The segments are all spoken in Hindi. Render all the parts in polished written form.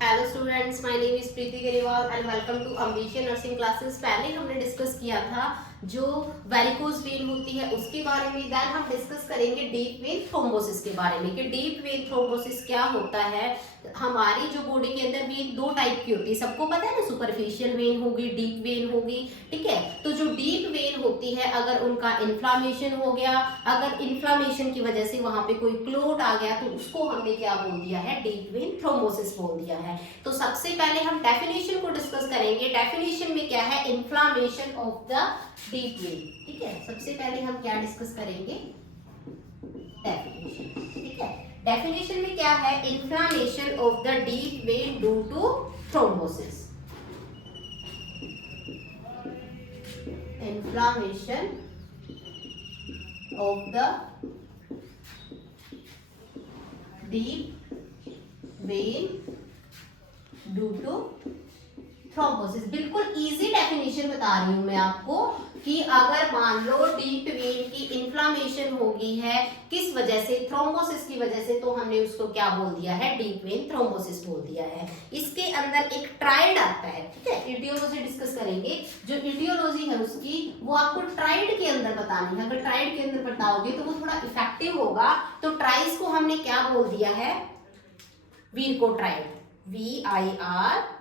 Hello students, my name is Preeti Grewal and welcome to ambition nursing classes. पहले हमने डिस्कस किया था जो वेरिकोज वेन होती है उसके बारे में। देन हम डिस्कस करेंगे डीप वेन थ्रोम्बोसिस के बारे में कि डीप वेन थ्रोम्बोसिस क्या होता है। हमारी जो बॉडी के अंदर वेन दो टाइप की होती है, सबको पता है ना, सुपरफिशियल वेन होगी, डीप वेन होगी। ठीक है, तो जो डीप वेन होती है अगर उनका इन्फ्लामेशन हो गया, अगर इन्फ्लामेशन की वजह से वहां पे कोई क्लोट आ गया तो उसको हमने क्या बोल दिया है, डीप वेन थ्रोम्बोसिस बोल दिया है। तो सबसे पहले हम डेफिनेशन को डिस्कस करेंगे। डेफिनेशन में क्या है, inflammation of the deep when. ठीक है, सबसे पहले हम क्या डिस्कस करेंगे, डेफिनेशन। ठीक है, डेफिनेशन में क्या है, inflammation of the deep vein due to thrombosis. Inflammation of the deep vein due to thrombosis. बिल्कुल इजी डेफिनेशन बता रही हूं मैं आपको कि अगर मान लो डीप वेन की इन्फ्लामेशन हो गई है किस वजह से, थ्रोम्बोसिस की वजह से, तो हमने उसको क्या बोल दिया है, डीप वेन थ्रोम्बोसिस बोल दिया है। इसके अंदर एक ट्राइड आता है। ठीक है, इटियोलॉजी डिस्कस करेंगे। जो इटियोलॉजी है उसकी वो आपको ट्राइड के अंदर बतानी है। अगर ट्राइड के अंदर बताओगे तो वो थोड़ा इफेक्टिव होगा। तो ट्राइस को हमने क्या बोल दिया है, वीरकोट्राइड, VIR।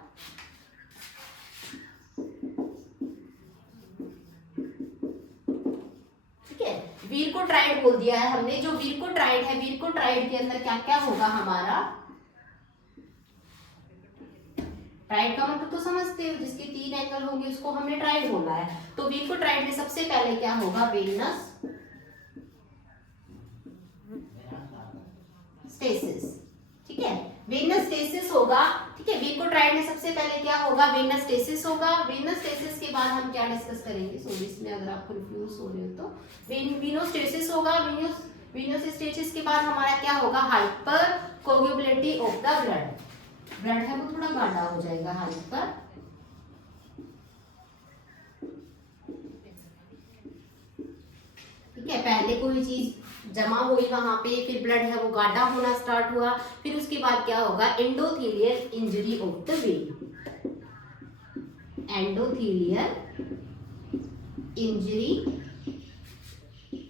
वीरकोट्राइड बोल दिया है हमने। जो वीरकोट्राइड है, वीरकोट्राइड के अंदर क्या क्या होगा हमारा, ट्राइड का मतलब तो समझते हो, जिसके 3 एंगल होंगे उसको हमने ट्राइड बोला है। तो वीरकोट्राइड में सबसे पहले क्या होगा, वेनस स्टेसिस। ठीक है, वेनस स्टेसिस होगा। ठीक है, वीरकोट्राइड में सबसे पहले क्या होगा, वेनस स्टेसिस होगा। वेनस स्टेसिस के बाद हम क्या डिस्कस करेंगे, सॉरी इसमें अगर आप कंफ्यूज हो रहे हो तो वीनोस्टेसिस होगा। वीनोस्टेसिस के बाद हमारा क्या होगा, hyper coagulability of the blood. Blood है वो थोड़ा गाढ़ा हो जाएगा, हाइपर। ठीक है, पहले कोई चीज जमा हुई वहां पे, फिर ब्लड है वो गाढ़ा होना स्टार्ट हुआ, फिर उसके बाद क्या होगा, endothelial injury of the when. Endothelial injury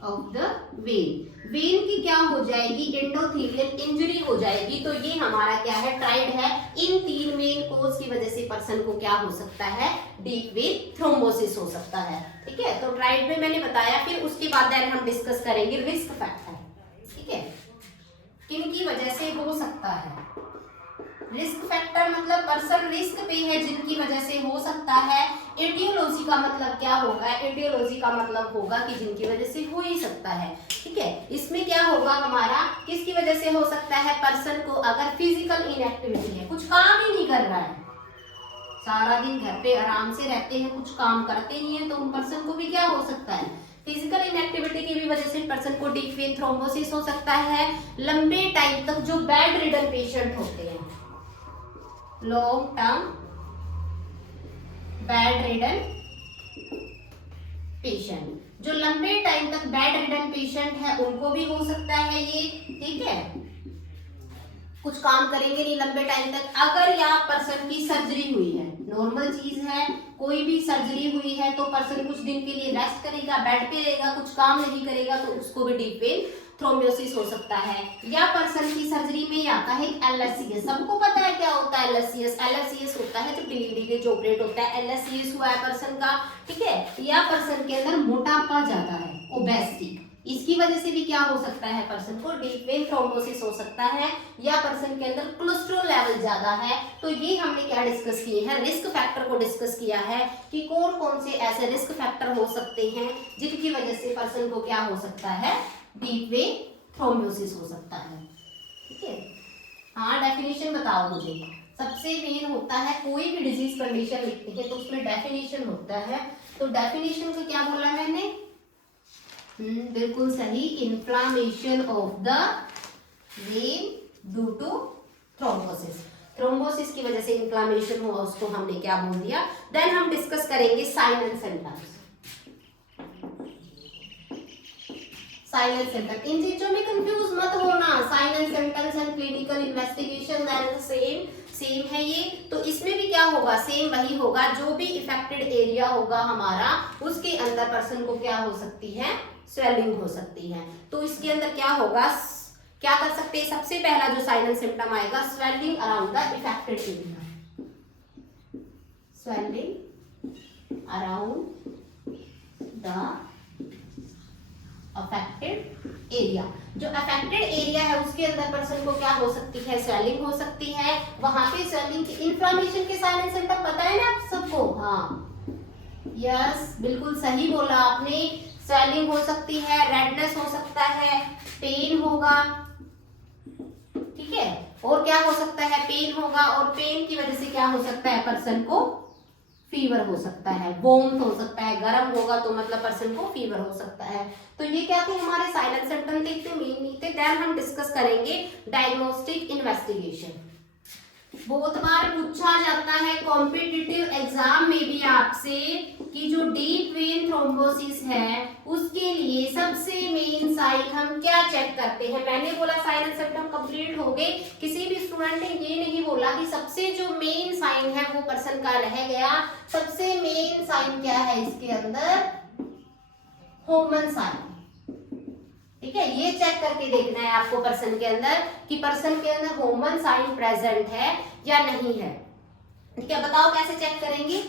of the when. When की क्या हो जाएगी, एंडोथेलियल इंजरी हो जाएगी। तो ये हमारा क्या है, ट्राइड है। इन 3 मेन कोज की वजह से पर्सन को क्या हो सकता है, डीप वेन थ्रोम्बोसिस हो सकता है। ठीक है, तो ट्राइड में मैंने बताया। फिर उसके बाद हम डिस्कस करेंगे रिस्क फैक्टर। ठीक है, किन की वजह से हो सकता है, रिस्क फैक्टर मतलब पर्सन रिस्क पे है जिनकी वजह से हो सकता है। एटियोलॉजी का मतलब क्या होगा, एटियोलॉजी का मतलब होगा कि जिनकी वजह से हो ही सकता है। ठीक है, इसमें क्या होगा हमारा, किसकी वजह से हो सकता है, पर्सन को अगर फिजिकल इनएक्टिविटी है, कुछ काम ही नहीं कर रहा है, सारा दिन घर पे आराम से रहते हैं, कुछ काम करते नहीं है, तो उन पर्सन को भी क्या हो सकता है, फिजिकल इनएक्टिविटी की भी वजह से पर्सन को डीप वेन थ्रोम्बोसिस हो सकता है। लंबे टाइम तक जो बेड रिडन पेशेंट होते हैं, long term bed ridden patient, जो लंबे टाइम तक बेड रिडन पेशेंट है उनको भी हो सकता है ये। ठीक है, कुछ काम करेंगे नहीं लंबे टाइम तक। अगर या पर्सन की सर्जरी हुई है, नॉर्मल चीज है, कोई भी सर्जरी हुई है तो पर्सन कुछ दिन के लिए रेस्ट करेगा, बेड पे रहेगा, कुछ काम नहीं करेगा, तो उसको भी डीप वेन थ्रोम्बोसिस हो सकता है। या पर्सन की सर्जरी में ही आता है LSCS। सबको पता है क्या होता है LSCS। LSCS होता है जब डिलीवरी के जो ऑपरेट होता है, LSCS हुआ है पर्सन का। ठीक है, या पर्सन के अंदर मोटापा ज्यादा है, ओबेसिटी, इसकी वजह से भी क्या हो सकता है, पर्सन को डीप वेन थ्रोम्बोसिस हो सकता है। या पर्सन के अंदर कोलेस्ट्रॉल लेवल ज्यादा है। तो ये हमने क्या डिस्कस किए हैं, रिस्क फैक्टर को डिस्कस किया है कि कौन कौन से ऐसे रिस्क फैक्टर हो सकते हैं जिनकी वजह से पर्सन को क्या हो सकता है, डीप वेन थ्रोम्बोसिस हो सकता है। ठीक है, हाँ डेफिनेशन बताओ मुझे। सबसे मेन होता है कोई भी डिजीज कंडीशन लिखते हैं तो उसमें डेफिनेशन होता है। तो डेफिनेशन को क्या बोला मैंने, बिल्कुल सही, inflammation of the vein due to thrombosis. Thrombosis की वजह से इन्फ्लामेशन हुआ, उसको हमने क्या बोल दिया। देन हम डिस्कस करेंगे sign and symptoms. Sign and symptom, इन चीजों में कंफ्यूज मत होना। Sign and symptoms and clinical investigation that is the same. Same है ये। तो इसमें भी क्या होगा, सेम वही होगा, जो भी इफेक्टेड एरिया होगा हमारा उसके अंदर पर्सन को क्या हो सकती है, स्वेलिंग हो सकती है। तो इसके अंदर क्या होगा, क्या कर सकते हैं, सबसे पहला जो साइन एंड सिम्टम आएगा, swelling around the affected area, swelling around the affected area. जो अफेक्टेड एरिया है उसके अंदर पर्सन को क्या हो सकती है, स्वेलिंग हो सकती है। वहां पे स्वेलिंग की इन्फ्लामेशन के साइन एंड सिम्टम पता है ना आप सबको, हाँ यस बिल्कुल सही बोला आपने। स्वेलिंग हो सकती है, रेडनेस हो सकता है, पेन होगा, ठीक है, और क्या हो सकता है, पेन होगा, और पेन की वजह से क्या हो सकता है, पर्सन को फीवर हो सकता है, वोमिट हो सकता है, गर्म होगा तो मतलब पर्सन को फीवर हो सकता है। तो ये क्या थे हमारे साइलेंट सिम्टम थे, मेन नहीं थे। देन हम डिस्कस करेंगे डायग्नोस्टिक इन्वेस्टिगेशन। बहुत बार पूछा जाता है कॉम्पिटिटिव एग्जाम में भी आपसे कि जो डीप वेन थ्रोम्बोसिस है उसके लिए सबसे मेन साइन हम क्या चेक करते हैं। मैंने बोला साइन एंड सिम्टम कंप्लीट हो गए, किसी भी स्टूडेंट ने ये नहीं बोला कि सबसे जो मेन साइन है वो पर्सन का रह गया। सबसे मेन साइन क्या है इसके अंदर, होमन साइन, ठीक है, ये चेक करके देखना है आपको पर्सन के अंदर कि पर्सन के अंदर होमन साइन प्रेजेंट है या नहीं है। ठीक है, बताओ कैसे चेक करेंगे,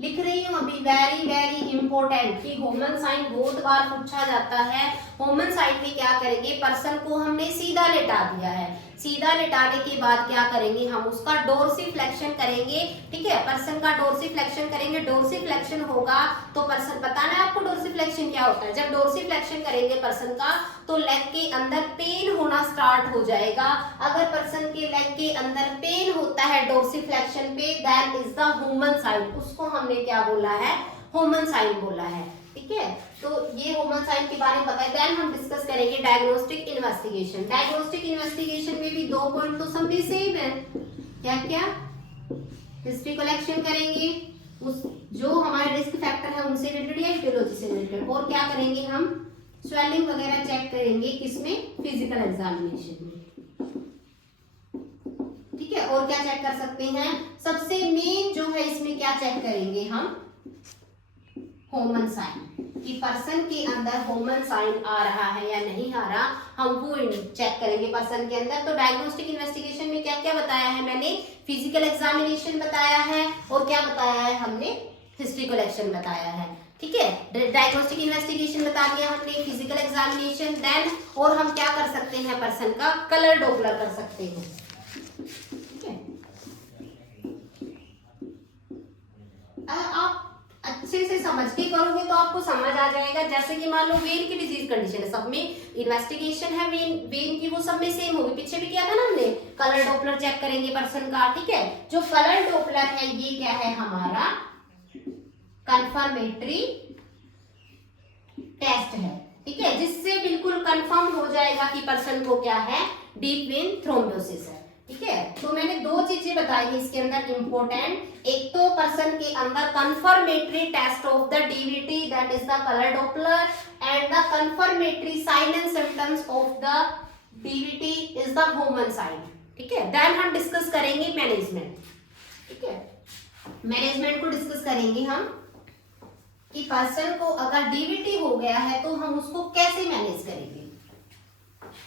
लिख रही हूं अभी, वेरी वेरी इंपॉर्टेंट कि होमन साइन बहुत बार पूछा जाता है। होमन साइन में क्या करेंगे, पर्सन को हमने सीधा लेटा दिया है, सीधा लेटाने के बाद क्या करेंगे, हम उसका डोर्सिफ्लेक्शन करेंगे, ठीक है, पर्सन का डोर्सिफ्लेक्शन करेंगे। डोर्सिफ्लेक्शन होगा तो पर्सन, पता ना आपको डोर्सिफ्लेक्शन क्या होता है, जब डोर्सिफ्लेक्शन करेंगे पर्सन का तो लेग के अंदर पेन होना स्टार्ट हो जाएगा। अगर पर्सन के लेग के अंदर पेन होता है डोर्सिफ्लेक्शन पे, that is the Homan sign, उसको हमने क्या बोला है, होमन साइन बोला है। ठीक है, तो ये होमन साइन के बारे में बताया। देन हम डिस्कस करेंगे डायग्नोस्टिक इन्वेस्टिगेशन। डायग्नोस्टिक इन्वेस्टिगेशन में भी 2 पॉइंट तो सब भी सेम है, क्या क्या, हिस्ट्री कलेक्शन करेंगे, उस जो हमारे रिस्क फैक्टर है उनसे रिलेटेड या ईटियोलॉजी से रिलेटेड, और क्या करेंगे हम स्वेलिंग वगैरह चेक करेंगे, किसमें, फिजिकल एग्जामिनेशन में। ठीक है, और क्या चेक कर सकते हैं, सबसे मेन जो है इसमें क्या चेक करेंगे हम, होमन साइन, कि पर्सन के अंदर होमन साइन आ रहा है या नहीं आ रहा, हम वो चेक करेंगे पर्सन के अंदर। तो डायग्नोस्टिक इन्वेस्टिगेशन में क्या क्या बताया है मैंने, फिजिकल एग्जामिनेशन बताया है, और क्या बताया है हमने, हिस्ट्री कलेक्शन बताया है। ठीक है, डायग्नोस्टिक इन्वेस्टिगेशन बता दिया हमने, फिजिकल एग्जामिनेशन, देन और हम क्या कर सकते हैं, पर्सन का कलर डॉपलर कर सकते हैं। ठीक है, आप अच्छे से समझ के करोगे तो आपको समझ आ जाएगा। जैसे कि मान लो वेन की डिजीज कंडीशन है, सब में इन्वेस्टिगेशन है वेन की, वो सब में सेम होगी, पीछे भी किया था ना हमने, कलर डॉपलर चेक करेंगे पर्सन का। ठीक है, जो कलर डॉपलर है ये क्या है हमारा कंफर्मेटरी टेस्ट है। ठीक है, जिससे बिल्कुल कंफर्म हो जाएगा कि पर्सन को क्या है, डीप वेन थ्रोम्बोसिस है। ठीक है, तो मैंने 2 चीजें बताई है इसके अंदर इंपॉर्टेंट, एक तो पर्सन के अंदर confirmatory test of the DVT, that is the colour Doppler, and the confirmatory sign and symptoms of the DVT is the Homan sign. ठीक है, देन हम डिस्कस करेंगे मैनेजमेंट। ठीक है, मैनेजमेंट को डिस्कस करेंगे हम कि पर्सन को अगर डीवीटी हो गया है तो हम उसको कैसे मैनेज करेंगे।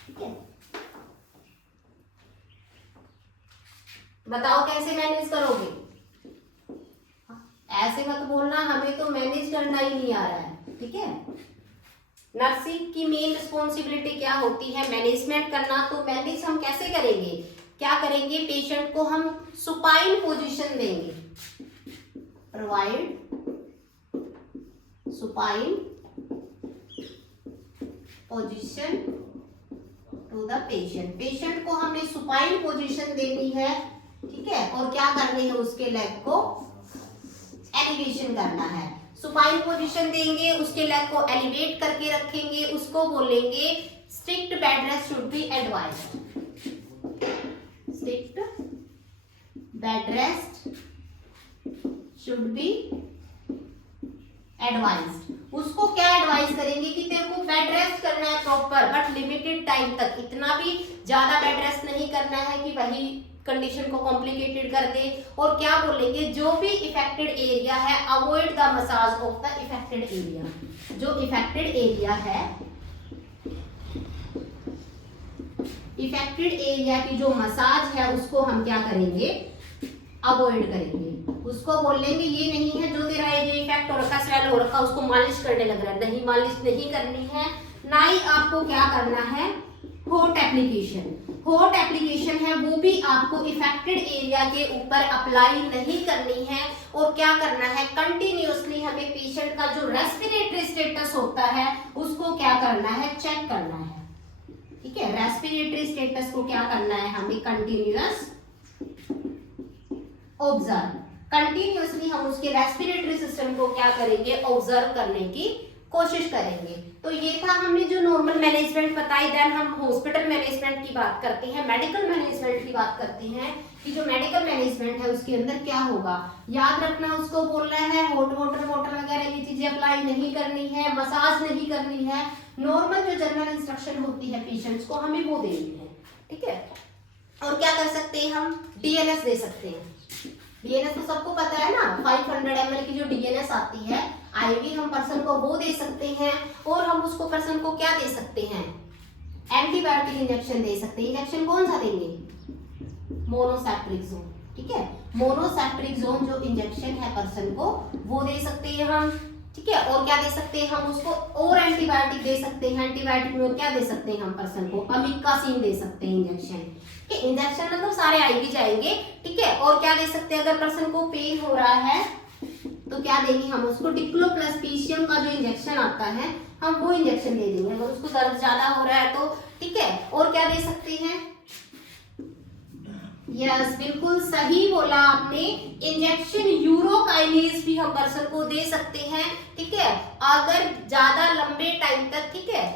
ठीक है, बताओ कैसे मैनेज करोगे, ऐसे मत बोलना हमें तो मैनेज करना ही नहीं आ रहा है। ठीक है, नर्सिंग की मेन रिस्पॉन्सिबिलिटी क्या होती है, मैनेजमेंट करना। तो मैनेज हम कैसे करेंगे, क्या करेंगे, पेशेंट को हम सुपाइन पोजीशन देंगे, provide supine position to the patient. Patient को हमने सुपाइन पोजीशन देनी है। ठीक है, और क्या करनी है, उसके लेग को एलिवेशन करना है। सुपाइन पोजीशन देंगे, उसके लेग को एलिवेट करके रखेंगे, उसको बोलेंगे strict bed rest should be advised. Strict bed rest should be advised. उसको क्या एडवाइस करेंगे कि तेरे को बेड रेस्ट करना है, proper proper but limited time तक, इतना भी ज्यादा बेड रेस्ट नहीं करना है कि वही कंडीशन को कॉम्प्लिकेटेड कर दे। और क्या बोलेंगे, जो भी इफेक्टेड एरिया है avoid the massage of the affected area. जो इफेक्टेड एरिया है, इफेक्टेड एरिया की जो मसाज है उसको हम क्या करेंगे, अवॉइड करेंगे। उसको बोलेंगे ये नहीं है जो तेरा एरिया इफेक्ट हो रखा, स्वेल हो रखा, उसको मालिश करने लग रहा है, नहीं, मालिश नहीं करनी है। ना ही आपको क्या करना है, हॉट एप्लीकेशन। हॉट एप्लीकेशन है वो भी आपको इफेक्टेड एरिया के ऊपर अप्लाई नहीं करनी है। और क्या करना है, कंटिन्यूअसली हमें पेशेंट का जो रेस्पिरेटरी स्टेटस होता है उसको क्या करना है, चेक करना है। ठीक है, रेस्पिरेटरी स्टेटस को क्या करना है, हमें कंटिन्यूअस ऑब्जर्व, कंटिन्यूअसली हम उसके रेस्पिरेटरी सिस्टम को क्या करेंगे, ऑब्जर्व करने की कोशिश करेंगे। तो ये था हमने जो नॉर्मल मैनेजमेंट बताई। देन हम हॉस्पिटल मैनेजमेंट की बात करते हैं, मेडिकल मैनेजमेंट की बात करते हैं कि जो मेडिकल मैनेजमेंट है उसके अंदर क्या होगा। याद रखना, उसको बोलना है हॉट वाटर बॉटल वगैरह ये चीजें अप्लाई नहीं करनी है, मसाज नहीं करनी है। नॉर्मल जो जनरल इंस्ट्रक्शन होती है पेशेंट्स को हमें वो देनी है। ठीक है, और क्या कर सकते हैं, हम डीएनएस दे सकते हैं। डीएनएस तो सबको पता है ना, 500 ml की जो डीएनएस आती है आईवी, हम पर्सन को वो दे सकते हैं। और हम उसको पर्सन को क्या दे सकते हैं, एंटीबायोटिक इंजेक्शन दे सकते हैं। इंजेक्शन कौन सा देंगे, मोनोसेप्ट्रिक्सोन। ठीक है, मोनोसेप्ट्रिक्सोन जो इंजेक्शन है पर्सन को वो दे सकते हैं हम। ठीक है, और क्या दे सकते हैं हम उसको, और एंटीबायोटिक दे सकते हैं। एंटीबायोटिक में क्या दे सकते हैं हम पर्सन को, अमिकासिन दे सकते हैं इंजेक्शन। इंजेक्शन मतलब सारे आईवी जाएंगे। ठीक है, और क्या दे सकते हैं, अगर पर्सन को पेन हो रहा है तो क्या देंगे हम उसको, डिक्लोप्लास्पीशियम का जो इंजेक्शन आता है हम वो इंजेक्शन दे देंगे अगर उसको दर्द ज्यादा हो रहा है तो। ठीक है, और क्या दे सकते हैं, यस बिल्कुल सही बोला आपने, इंजेक्शन यूरोकाइनेज भी हम पर्सन को दे सकते हैं। ठीक है, अगर ज्यादा लंबे टाइम तक, ठीक है,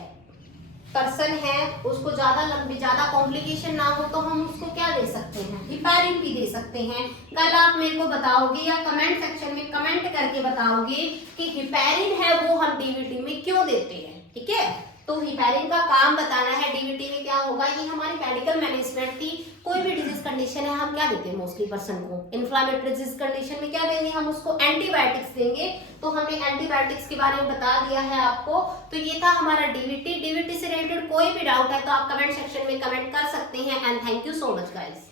पर्सन है उसको ज्यादा कॉम्प्लिकेशन ना हो तो हम उसको क्या दे सकते हैं, हिपैरिन भी दे सकते हैं। कल आप मेरे को बताओगे या कमेंट सेक्शन में कमेंट करके बताओगे कि हिपैरिन है वो हम डीवीटी में क्यों देते हैं। ठीक है, तो हिपैरिन का काम बताना है डीवीटी में क्या होगा। ये हमारी मेडिकल मैनेजमेंट थी। कोई भी डिजीज कंडीशन है हम क्या देते हैं मोस्टली पर्सन को, इन्फ्लेमेटरी डिजीज कंडीशन में क्या देंगे, हम उसको एंटीबायोटिक्स देंगे। तो हमने एंटीबायोटिक्स के बारे में बता दिया है आपको। तो ये था हमारा डीवीटी। डीवीटी से रिलेटेड कोई भी डाउट है तो आप कमेंट सेक्शन में कमेंट कर सकते हैं। And thank you so much guys.